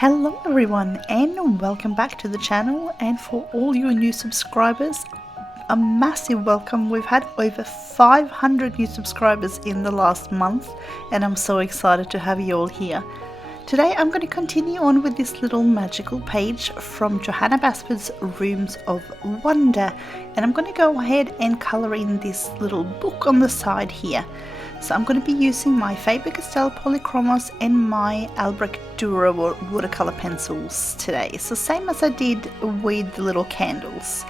Hello everyone and welcome back to the channel, and for all you new subscribers, a massive welcome. We've had over 500 new subscribers in the last month and I'm so excited to have you all here. Today I'm going to continue on with this little magical page from Johanna Basford's Rooms of Wonder, and I'm going to go ahead and colour in this little book on the side here. So I'm going to be using my Faber-Castell Polychromos and my Albrecht Dürer watercolor pencils today. So same as I did with the little candles.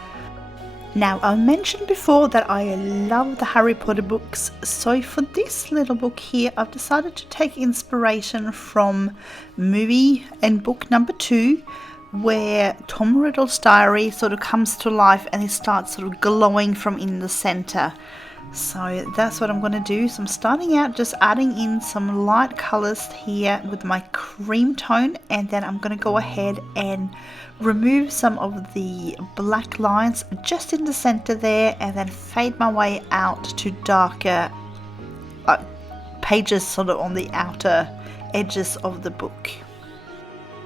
Now, I mentioned before that I love the Harry Potter books, so for this little book here I've decided to take inspiration from movie and book number 2, where Tom Riddle's diary sort of comes to life and it starts sort of glowing from in the center. So that's what I'm going to do. So I'm starting out just adding in some light colors here with my cream tone, and then I'm going to go ahead and remove some of the black lines just in the center there, and then fade my way out to darker pages sort of on the outer edges of the book.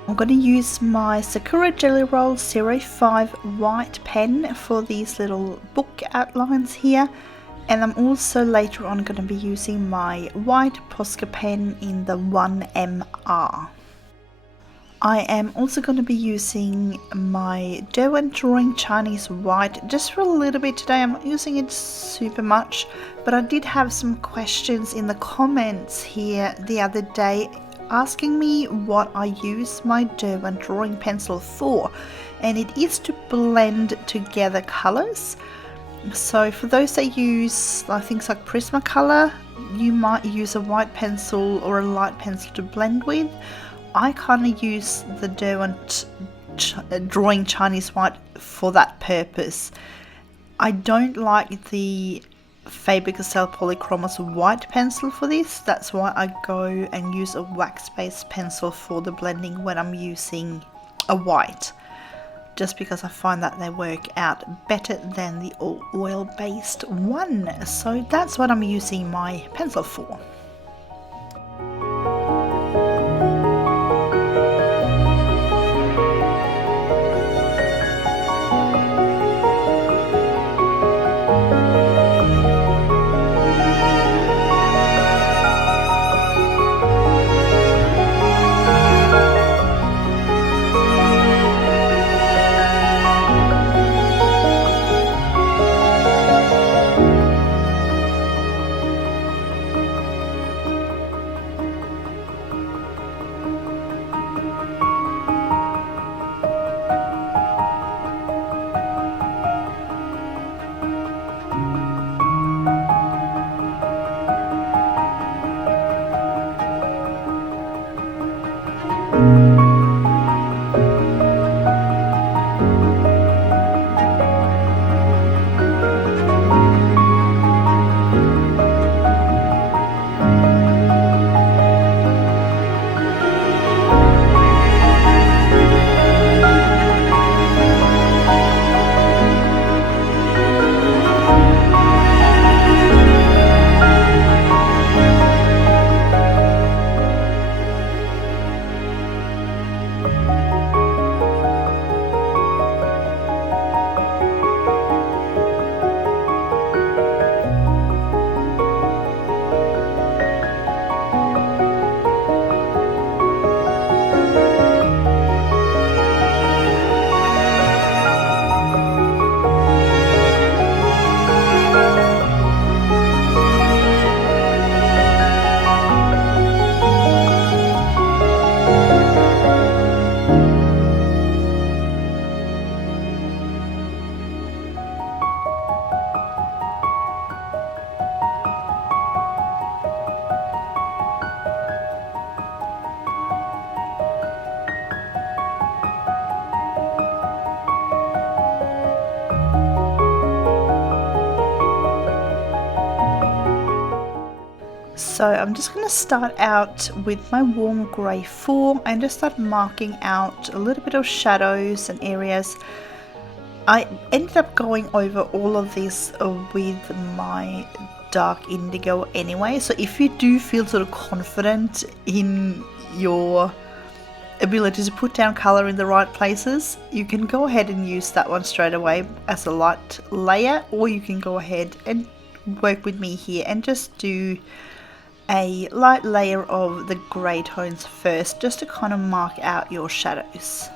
I'm going to use my Sakura Gelly-Roll 05 white pen for these little book outlines here. And I'm also later on going to be using my white Posca pen in the 1MR. I am also going to be using my Derwent Derwent Chinese White just for a little bit today. I'm not using it super much, but I did have some questions in the comments here the other day asking me what I use my Derwent drawing pencil for, and it is to blend together colors. So for those that use things like Prismacolor, you might use a white pencil or a light pencil to blend with. I kind of use the Derwent Drawing Chinese White for that purpose. I don't like the Faber-Castell Polychromos white pencil for this. That's why I go and use a wax-based pencil for the blending when I'm using a white. Just because I find that they work out better than the oil-based one. So that's what I'm using my pencil for. So I'm just going to start out with my warm grey 4 and just start marking out a little bit of shadows and areas. I ended up going over all of this with my dark indigo anyway, so if you do feel sort of confident in your ability to put down colour in the right places, you can go ahead and use that one straight away as a light layer, or you can go ahead and work with me here and just do a light layer of the grey tones first, just to kind of mark out your shadows.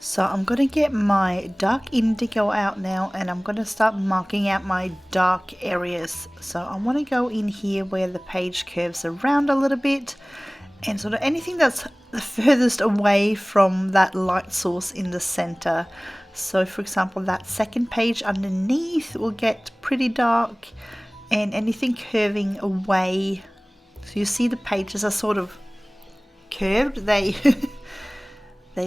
So I'm going to get my dark indigo out now, and I'm going to start marking out my dark areas. So I want to go in here where the page curves around a little bit, and sort of anything that's the furthest away from that light source in the center. So for example, that second page underneath will get pretty dark, and anything curving away. So you see the pages are sort of curved. They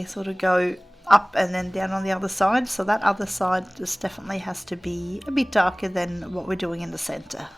sort of go up and then down on the other side, so that other side just definitely has to be a bit darker than what we're doing in the center.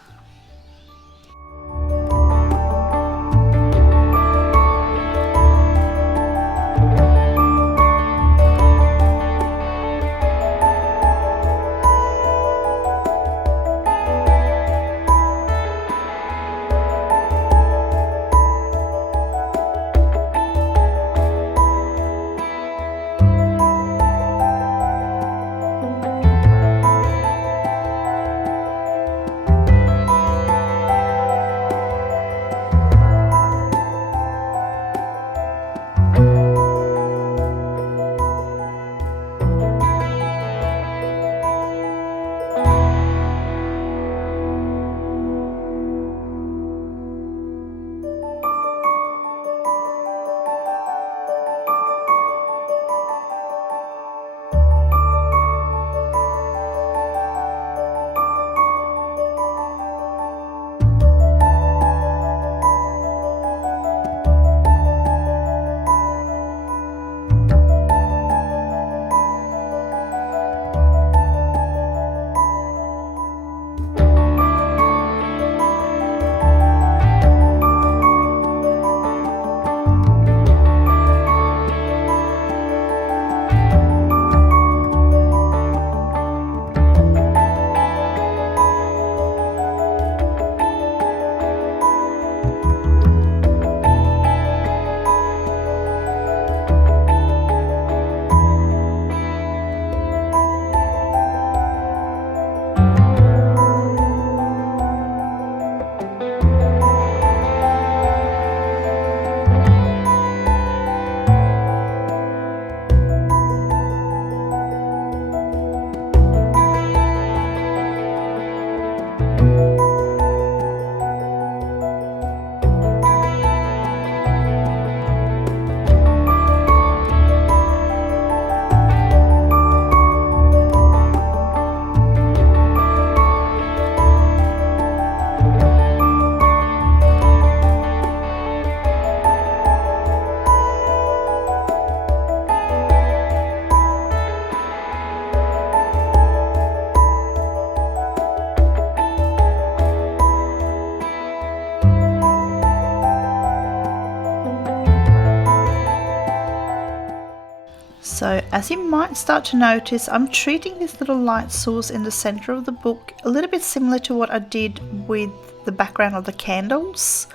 So as you might start to notice, I'm treating this little light source in the center of the book a little bit similar to what I did with the background of the candles.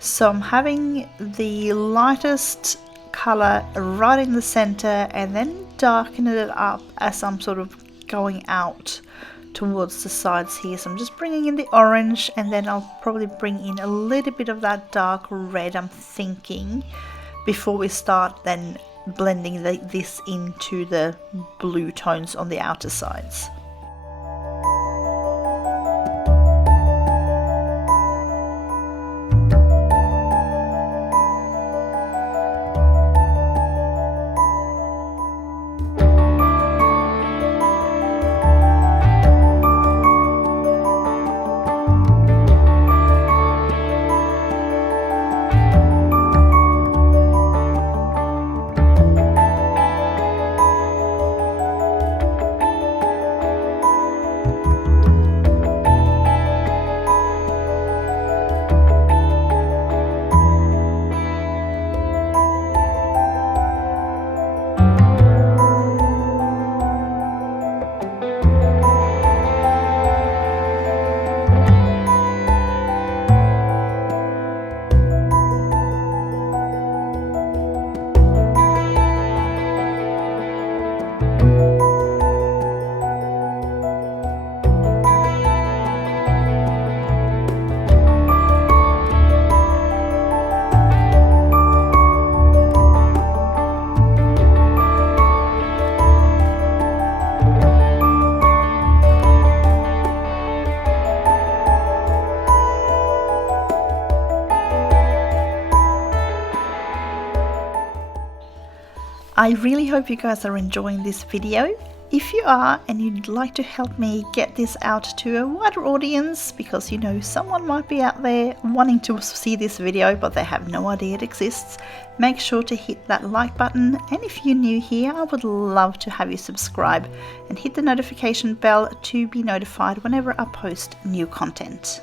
So I'm having the lightest color right in the center and then darkening it up as I'm sort of going out towards the sides here. So I'm just bringing in the orange, and then I'll probably bring in a little bit of that dark red, I'm thinking, before we start then blending this into the blue tones on the outer sides. I really hope you guys are enjoying this video. If you are and you'd like to help me get this out to a wider audience, because you know someone might be out there wanting to see this video but they have no idea it exists, make sure to hit that like button, and if you're new here, I would love to have you subscribe and hit the notification bell to be notified whenever I post new content.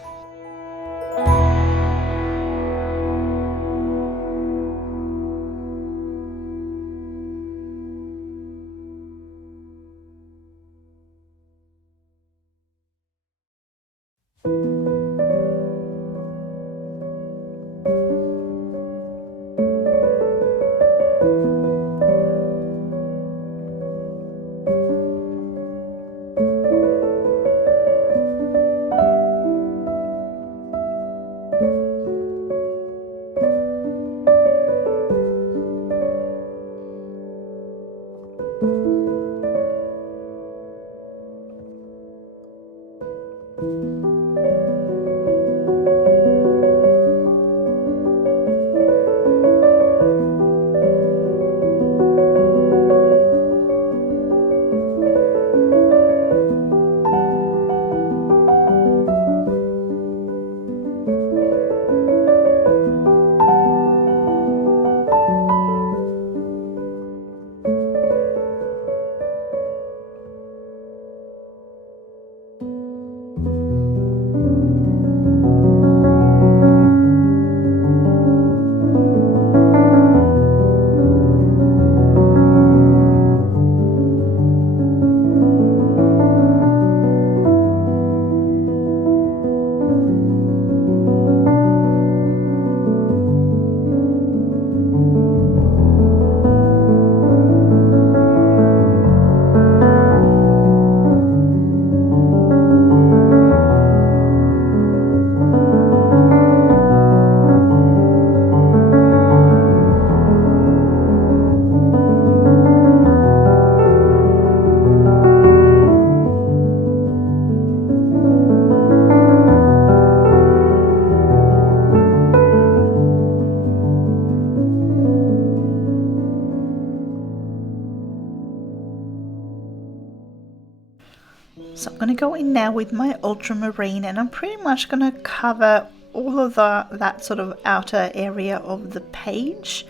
So I'm going to go in now with my ultramarine, and I'm pretty much going to cover all of that sort of outer area of the page.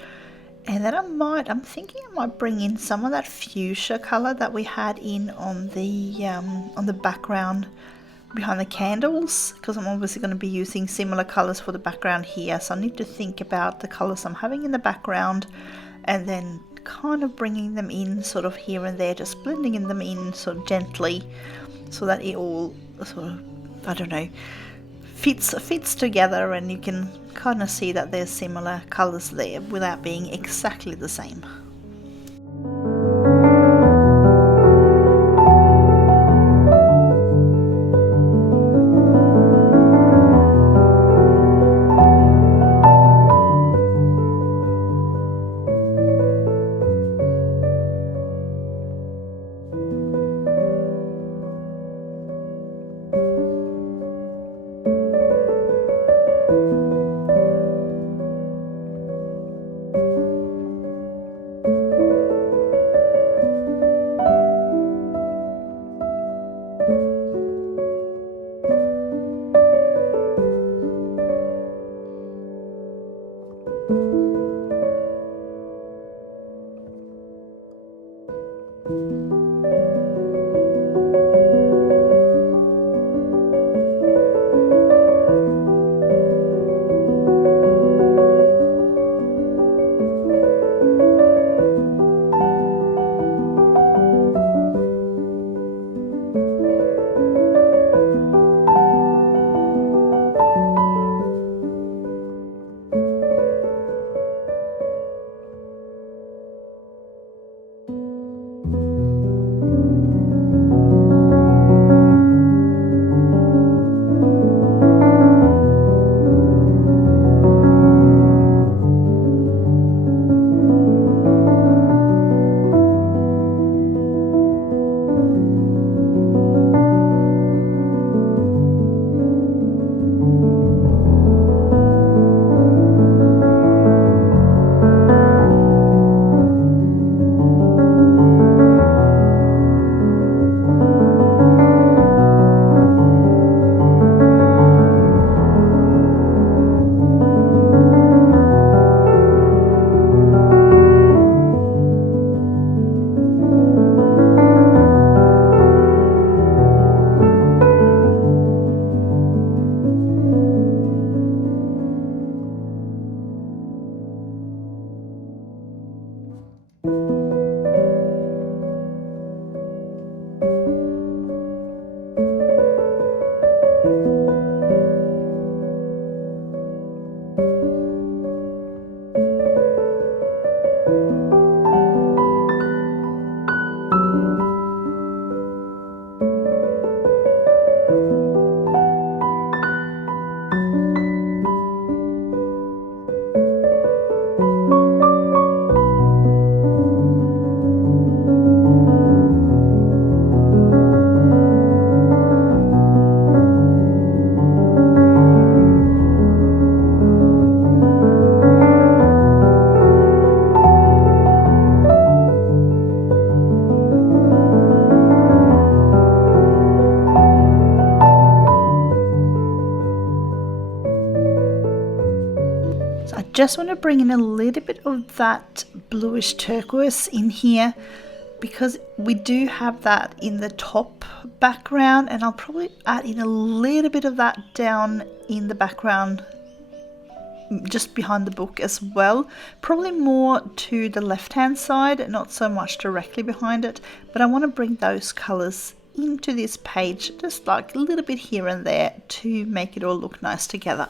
And then I'm thinking I might bring in some of that fuchsia color that we had in on the background behind the candles, because I'm obviously going to be using similar colors for the background here. So I need to think about the colors I'm having in the background and then kind of bringing them in sort of here and there, just blending them in sort of gently so that it all sort of, I don't know, fits together, and you can kind of see that there's similar colors there without being exactly the same. Just want to bring in a little bit of that bluish turquoise in here, because we do have that in the top background, and I'll probably add in a little bit of that down in the background just behind the book as well, probably more to the left hand side, not so much directly behind it, but I want to bring those colors into this page just like a little bit here and there to make it all look nice together.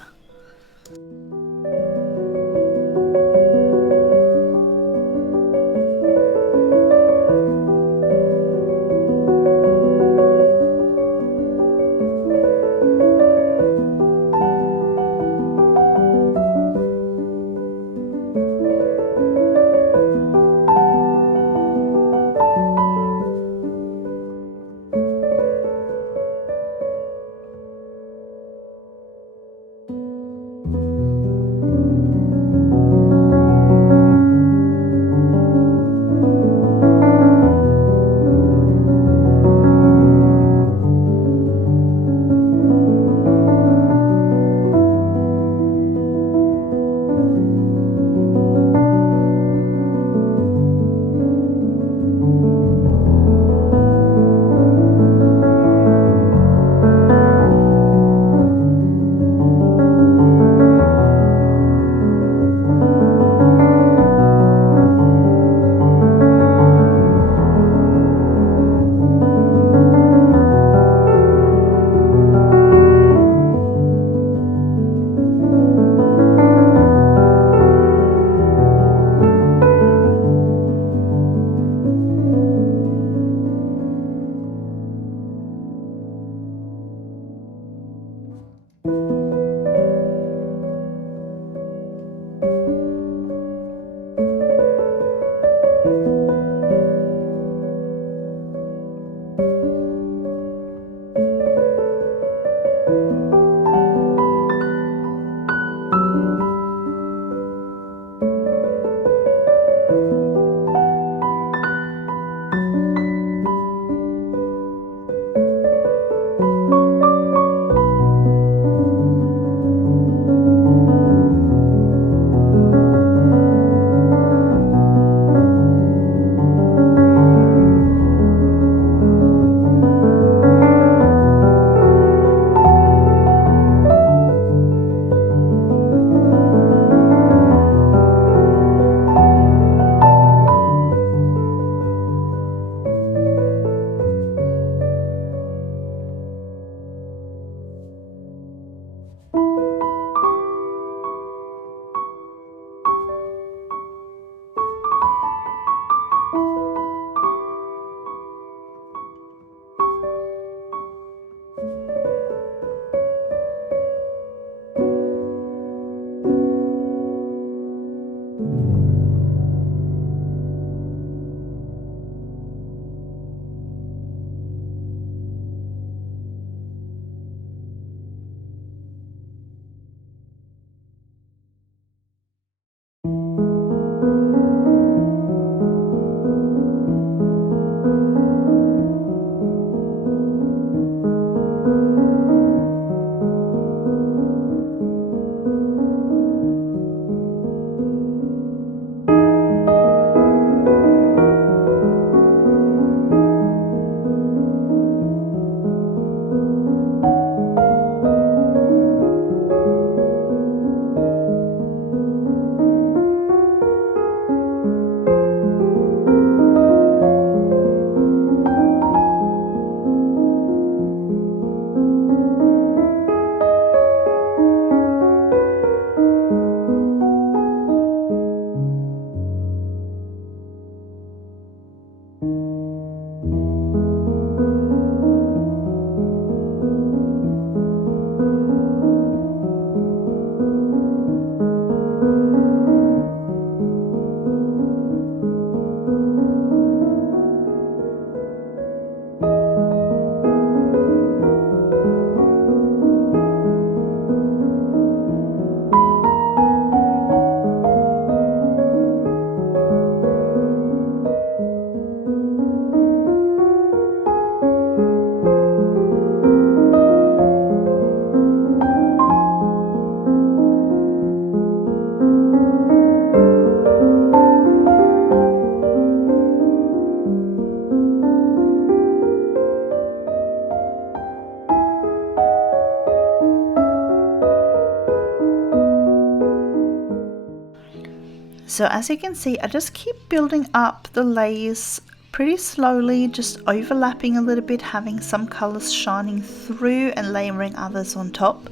So as you can see, I just keep building up the layers pretty slowly, just overlapping a little bit, having some colors shining through and layering others on top.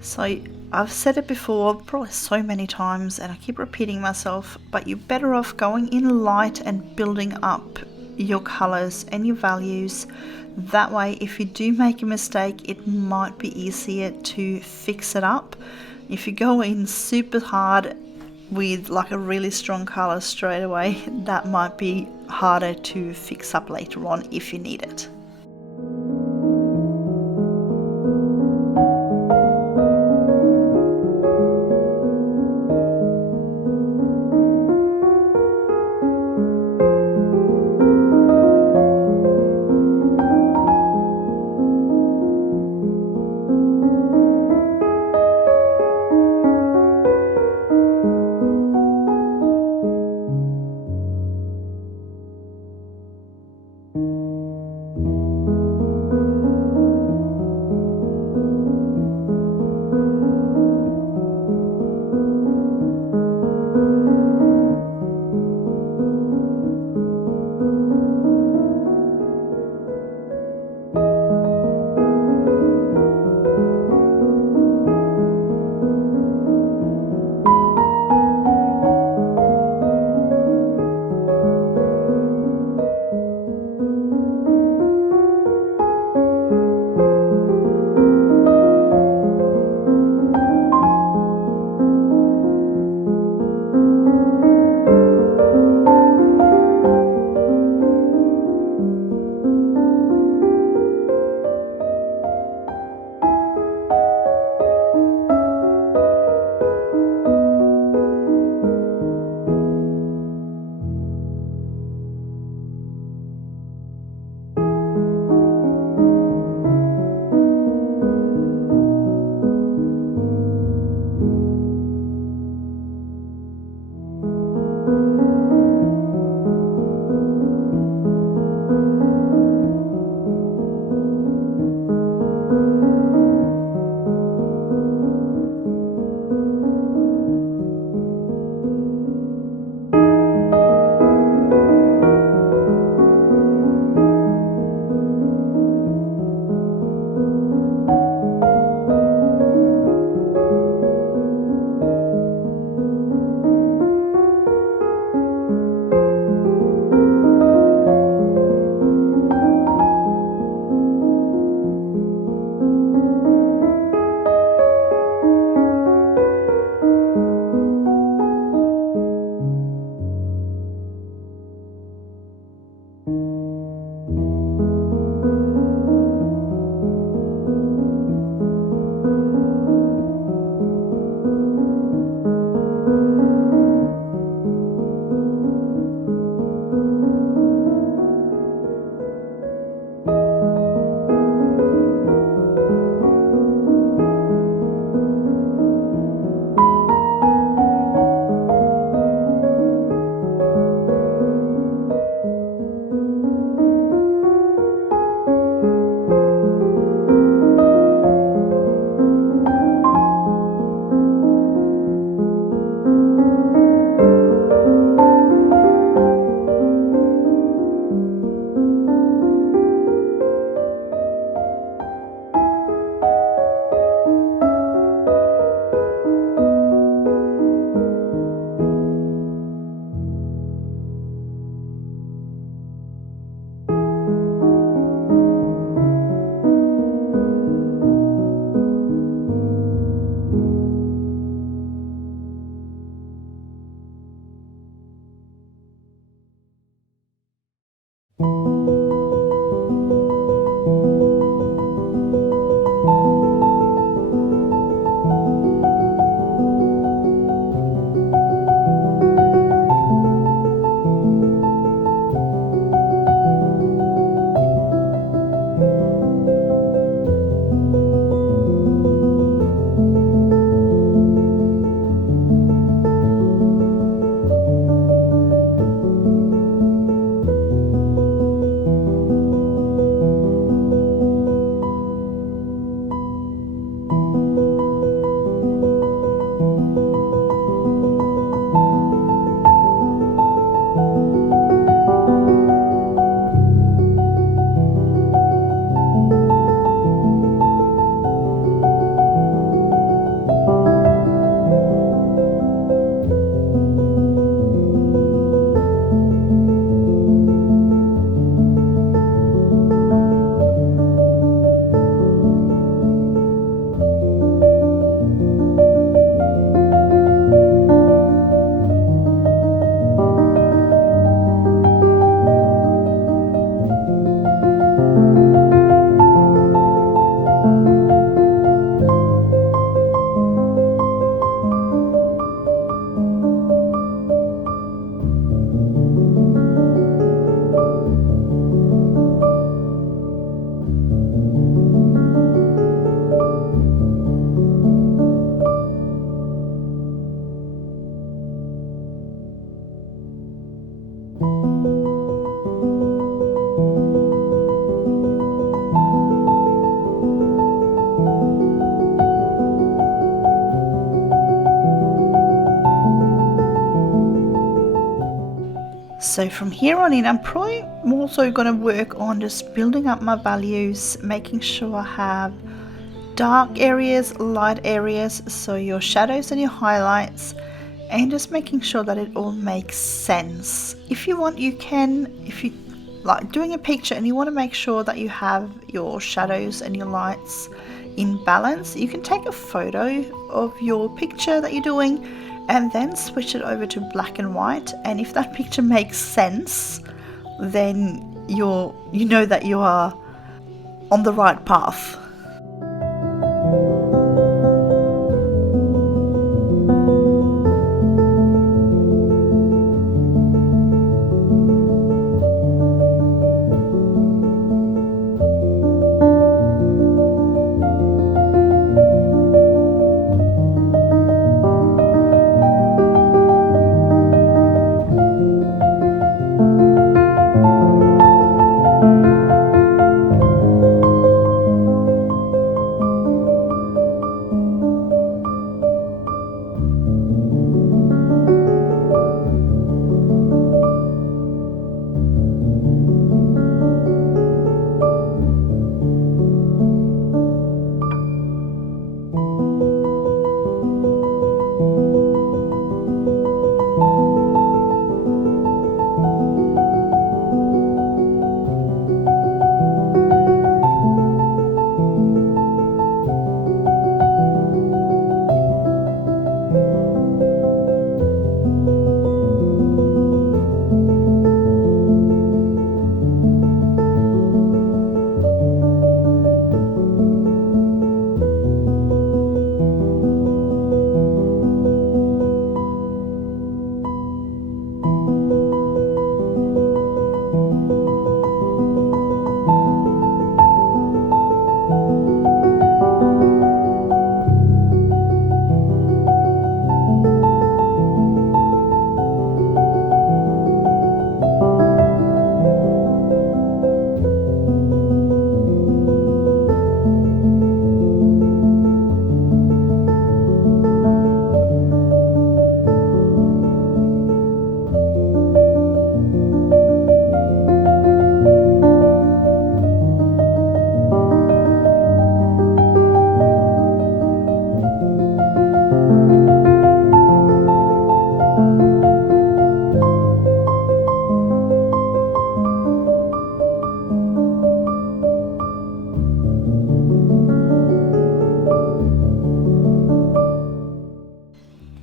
So I've said it before, probably so many times, and I keep repeating myself, but you're better off going in light and building up your colors and your values. That way, if you do make a mistake, it might be easier to fix it up. If you go in super hard with like a really strong color straight away, that might be harder to fix up later on if you need it. So from here on in, I'm probably also going to work on just building up my values, making sure I have dark areas, light areas, so your shadows and your highlights, and just making sure that it all makes sense. If you want, you can, if you like doing a picture and you want to make sure that you have your shadows and your lights in balance, you can take a photo of your picture that you're doing and then switch it over to black and white, and if that picture makes sense, then you know that you are on the right path.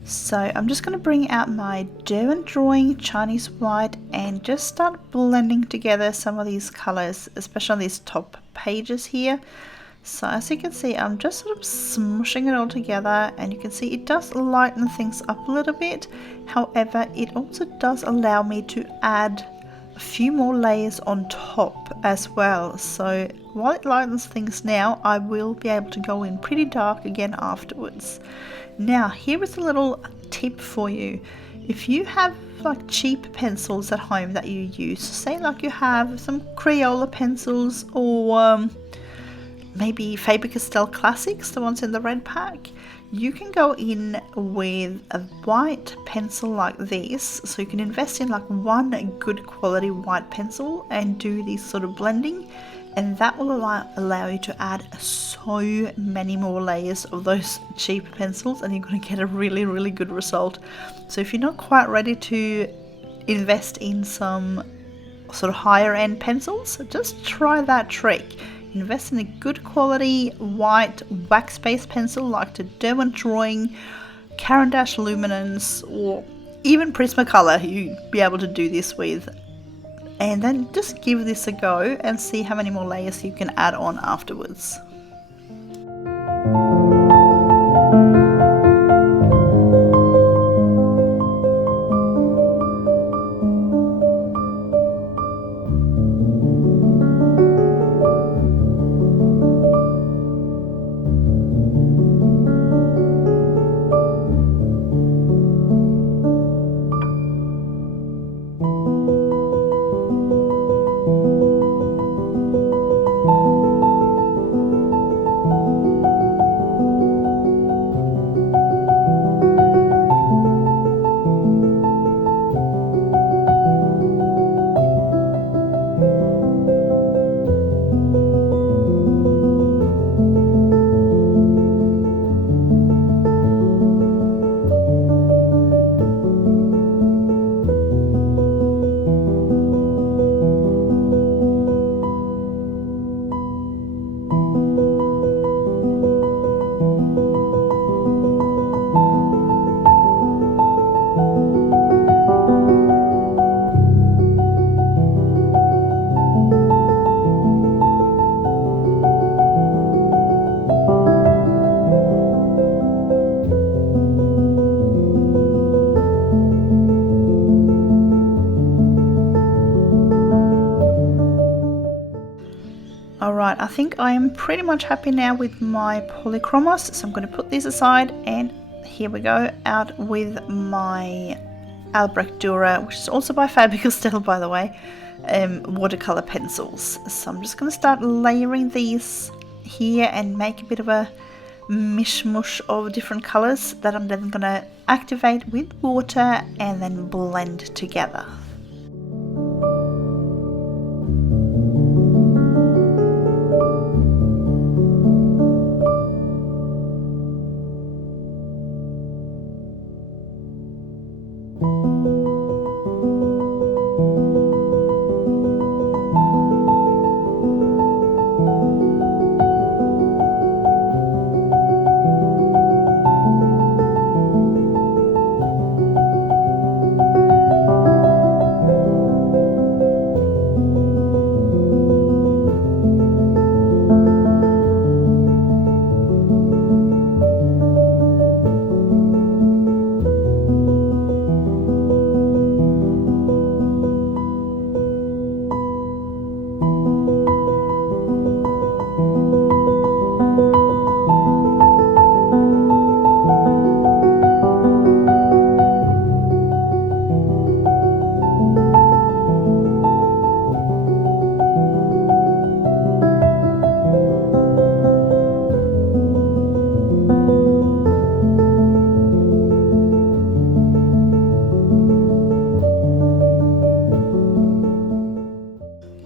So I'm just going to bring out my Derwent Derwent Chinese White and just start blending together some of these colors, especially on these top pages here. So as you can see, I'm just sort of smushing it all together, and you can see it does lighten things up a little bit. However, it also does allow me to add a few more layers on top as well. So while it lightens things now, I will be able to go in pretty dark again afterwards. Now here is a little tip for you. If you have like cheap pencils at home that you use, say like you have some Crayola pencils or maybe Faber-Castell Classics, the ones in the red pack, you can go in with a white pencil like this. So you can invest in like one good quality white pencil and do this sort of blending, and that will allow you to add so many more layers of those cheap pencils, and you're going to get a really good result. So if you're not quite ready to invest in some sort of higher end pencils, just try that trick. Invest in a good quality white wax based pencil like the Derwent Drawing, Caran d'Ache Luminance, or even Prismacolor you'd be able to do this with. And then just give this a go and see how many more layers you can add on afterwards. Right, I think I am pretty much happy now with my Polychromos, so I'm going to put these aside, and here we go, out with my Albrecht Dürer, which is also by Faber-Castell, by the way, watercolor pencils. So I'm just going to start layering these here and make a bit of a mishmash of different colors that I'm then going to activate with water and then blend together.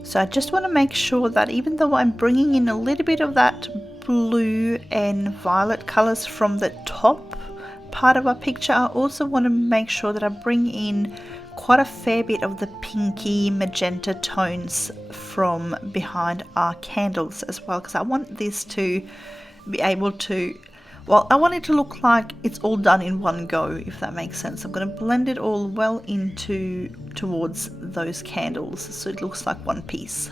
So I just want to make sure that even though I'm bringing in a little bit of that blue and violet colors from the top part of our picture, I also want to make sure that I bring in quite a fair bit of the pinky magenta tones from behind our candles as well, because I want this to be able to, well, I want it to look like it's all done in one go, if that makes sense. I'm going to blend it all well towards those candles so it looks like one piece.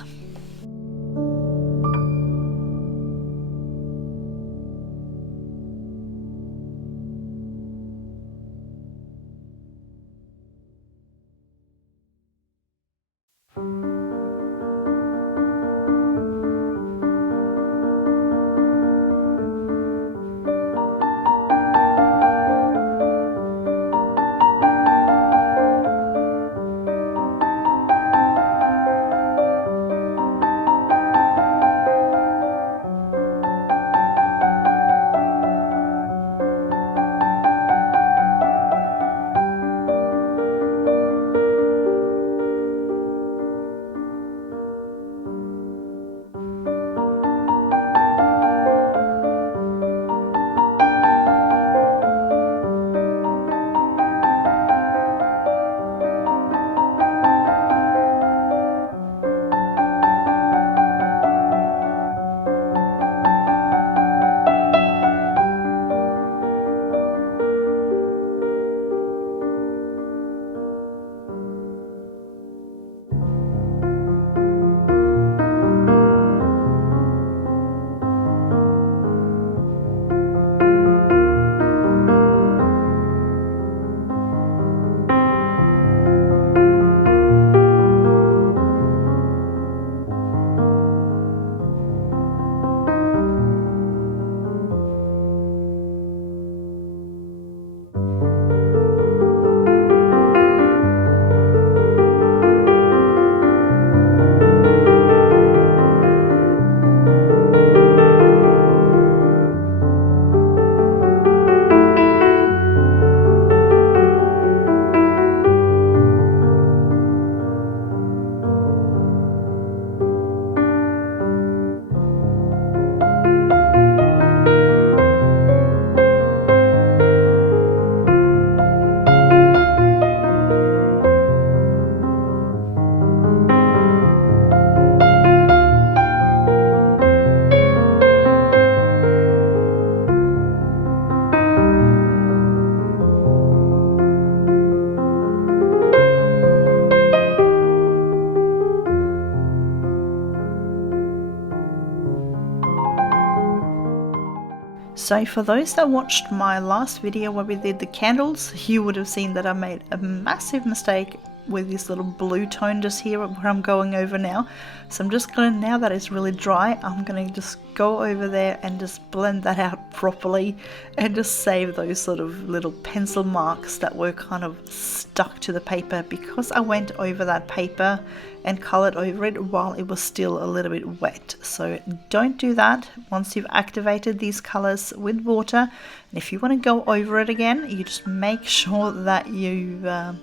So for those that watched my last video where we did the candles, you would have seen that I made a massive mistake with this little blue tone just here where I'm going over now. So I'm just going to, now that it's really dry, I'm going to just go over there and just blend that out properly and just save those sort of little pencil marks that were kind of stuck to the paper, because I went over that paper and colored over it while it was still a little bit wet. So don't do that once you've activated these colors with water. And if you want to go over it again, you just make sure that you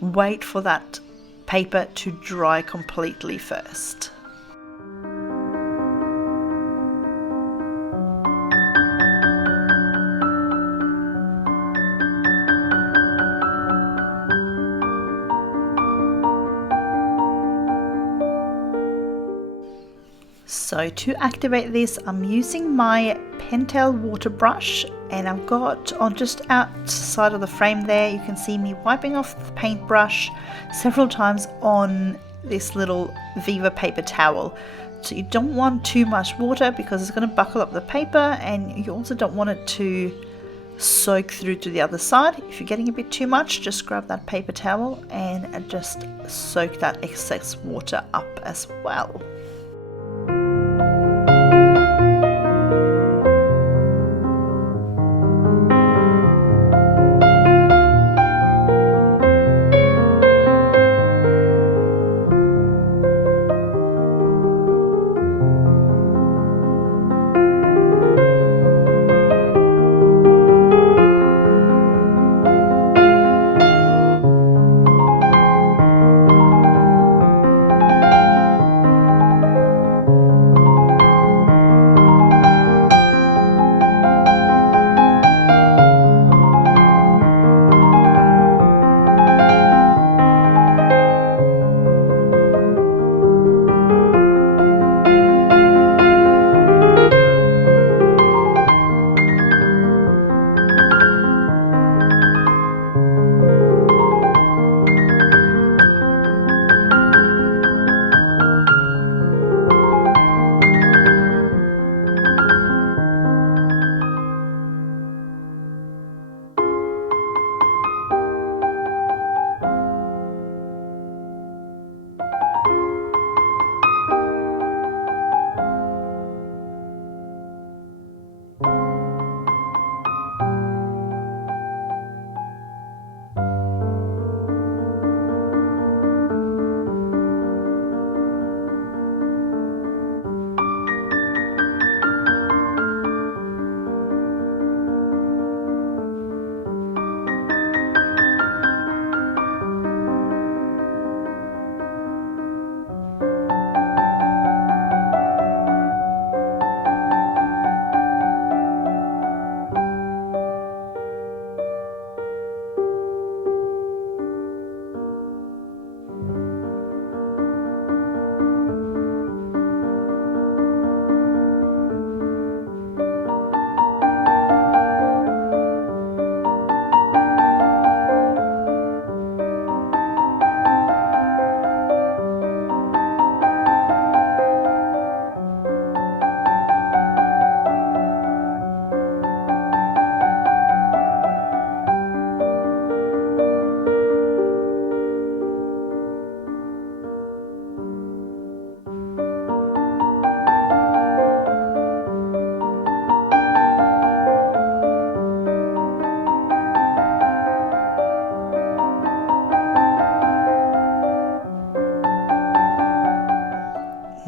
wait for that paper to dry completely first. So to activate this, I'm using my Pentel water brush, and I've got on just outside of the frame there, you can see me wiping off the paintbrush several times on this little Viva paper towel. So you don't want too much water because it's going to buckle up the paper, and you also don't want it to soak through to the other side. If you're getting a bit too much, just grab that paper towel and just soak that excess water up as well.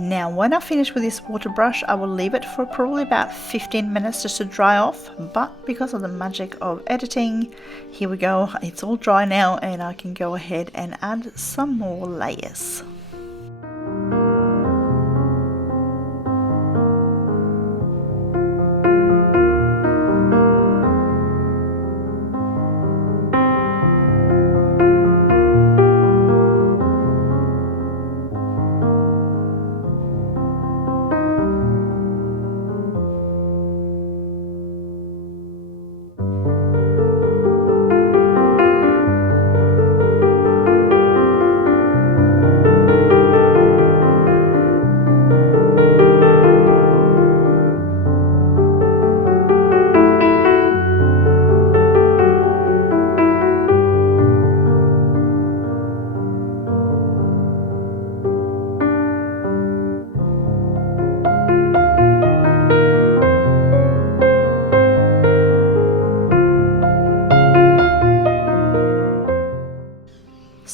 Now when I finish with this water brush, I will leave it for probably about 15 minutes just to dry off, but because of the magic of editing, here we go, it's all dry now and I can go ahead and add some more layers.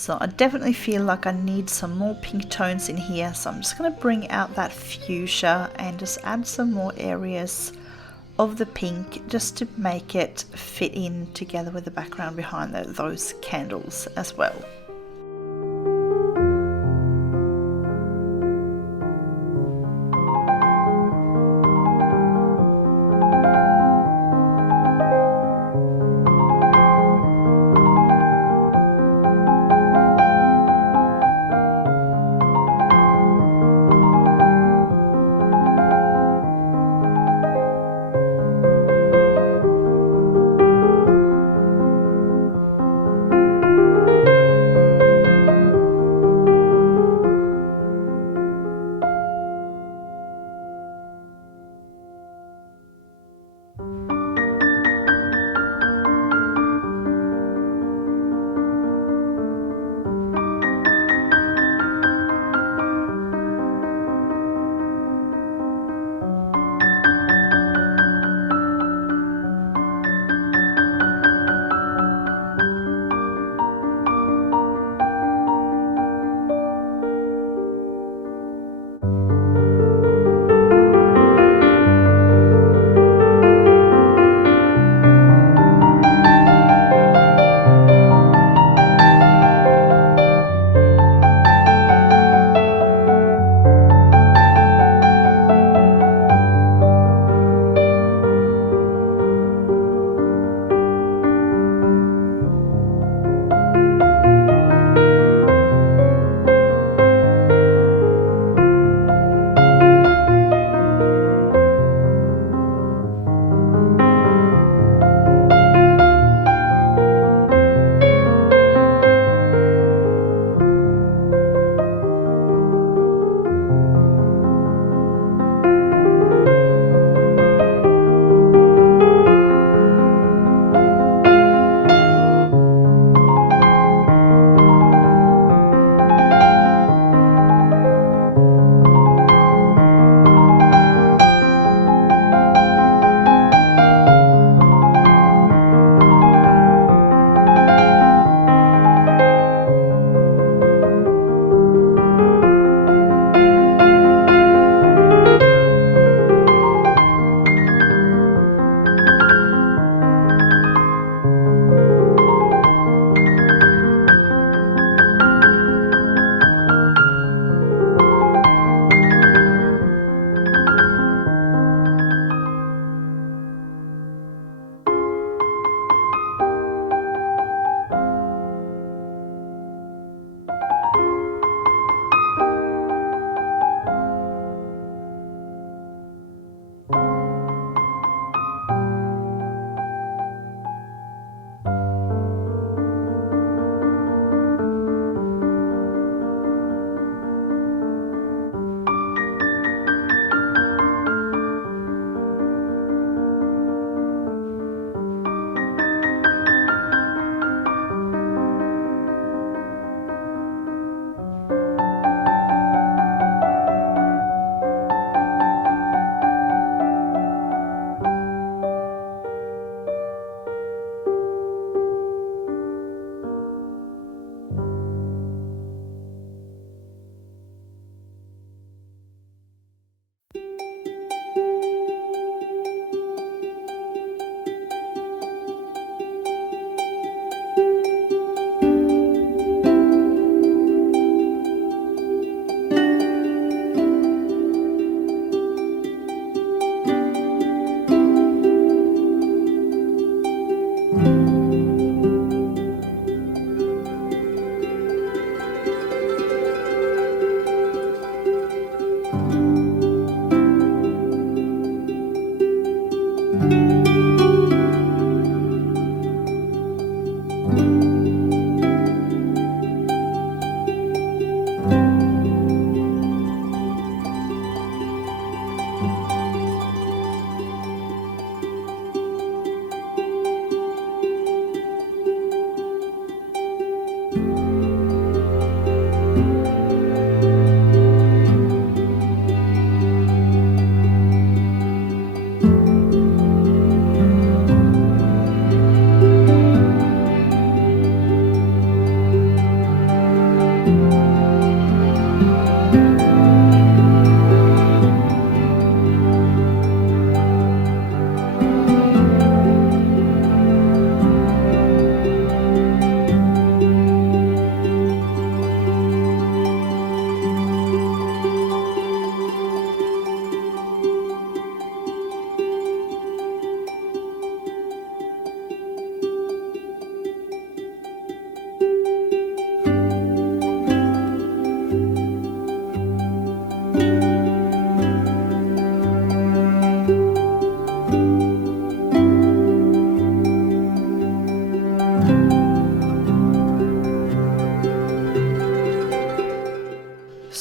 So I definitely feel like I need some more pink tones in here, so I'm just going to bring out that fuchsia and just add some more areas of the pink just to make it fit in together with the background behind those candles as well.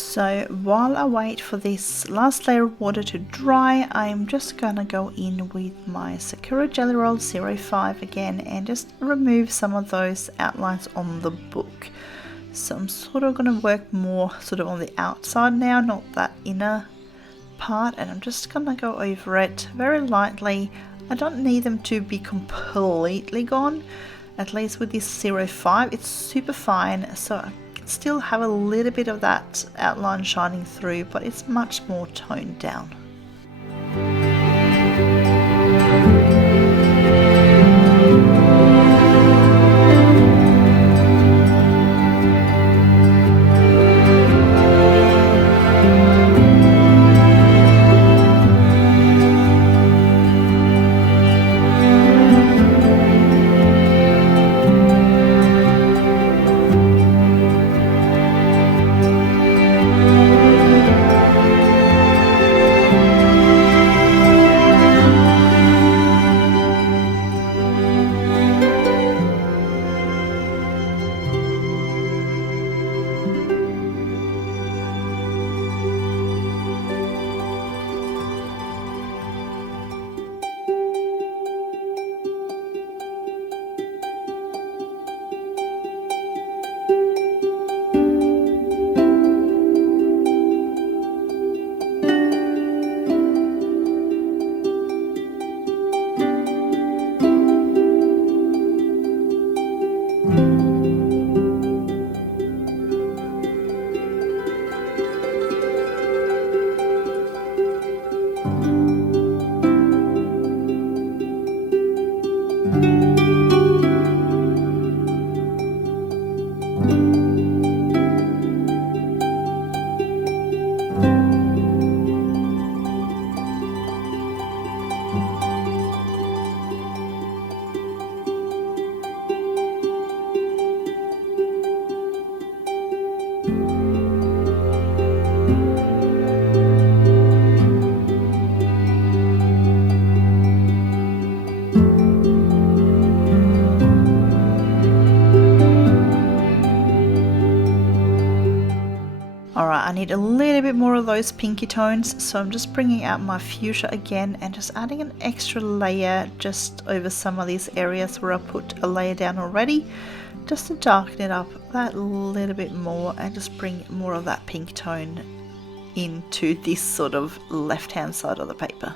So while I wait for this last layer of water to dry, I'm just gonna go in with my Sakura Gelly-Roll 05 again and just remove some of those outlines on the book. So I'm sort of gonna work more sort of on the outside now, not that inner part, and I'm just gonna go over it very lightly. I don't need them to be completely gone, at least with this 05, it's super fine, so I can still have a little bit of that outline shining through, but it's much more toned down. Alright, I need a little bit more of those pinky tones, so I'm just bringing out my fuchsia again and just adding an extra layer just over some of these areas where I put a layer down already, just to darken it up that little bit more and just bring more of that pink tone into this sort of left hand side of the paper.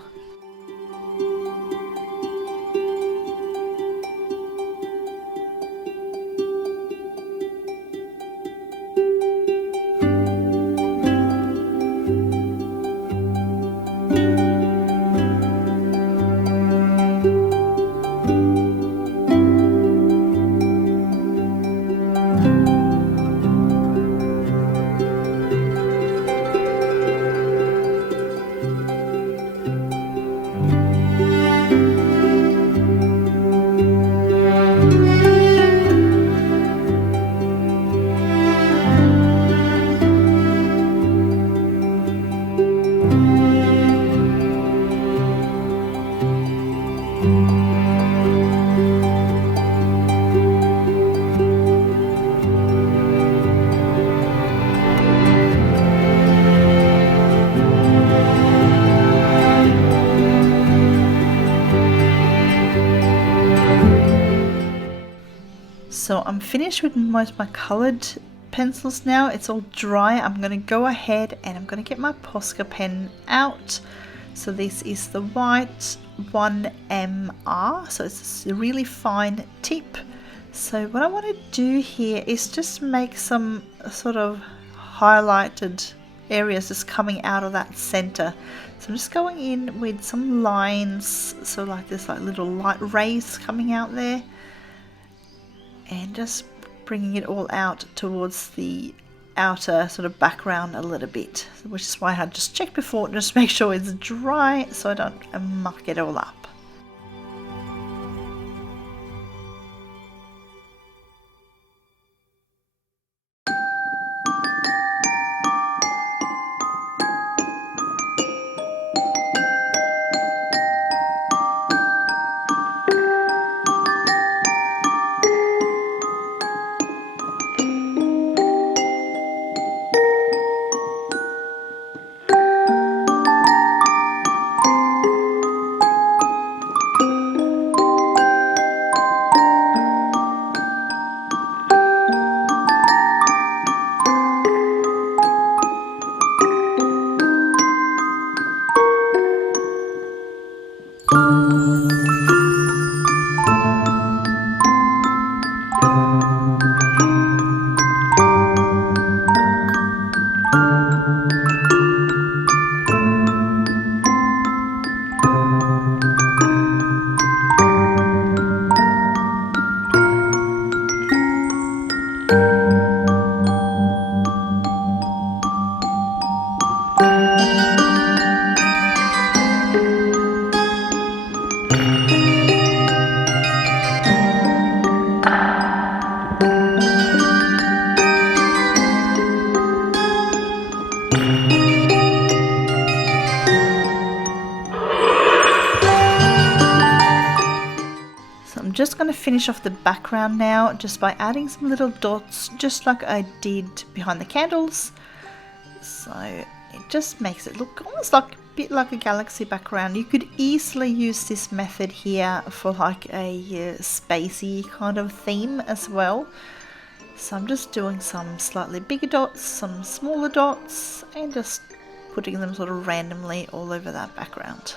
So I'm finished with most of my coloured pencils now. It's all dry. I'm going to go ahead and I'm going to get my Posca pen out. So this is the white 1MR. So it's a really fine tip. So what I want to do here is just make some sort of highlighted areas just coming out of that center. So I'm just going in with some lines, so like there's like little light rays coming out there, and just bringing it all out towards the outer sort of background a little bit, which is why I had just checked before, just make sure it's dry so I don't muck it all up. just going to finish off the background now just by adding some little dots, just like I did behind the candles. So it just makes it look almost like a bit like a galaxy background. You could easily use this method here for like a spacey kind of theme as well. So I'm just doing some slightly bigger dots, some smaller dots, and just putting them sort of randomly all over that background.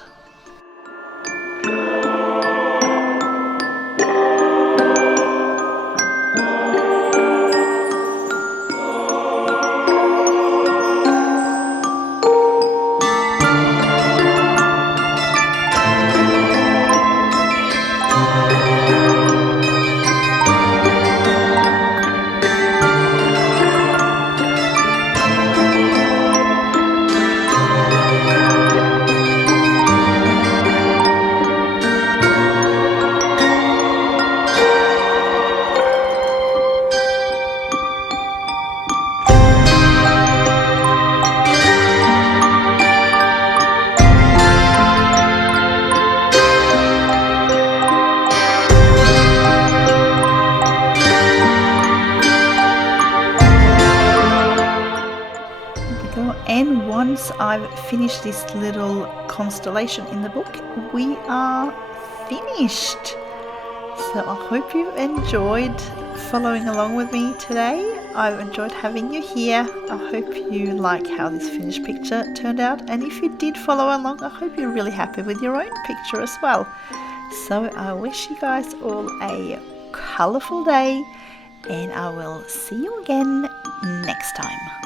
And once I've finished this little constellation in the book, we are finished. So I hope you enjoyed following along with me today. I've enjoyed having you here. I hope you like how this finished picture turned out. And if you did follow along, I hope you're really happy with your own picture as well. So I wish you guys all a colourful day, and I will see you again next time.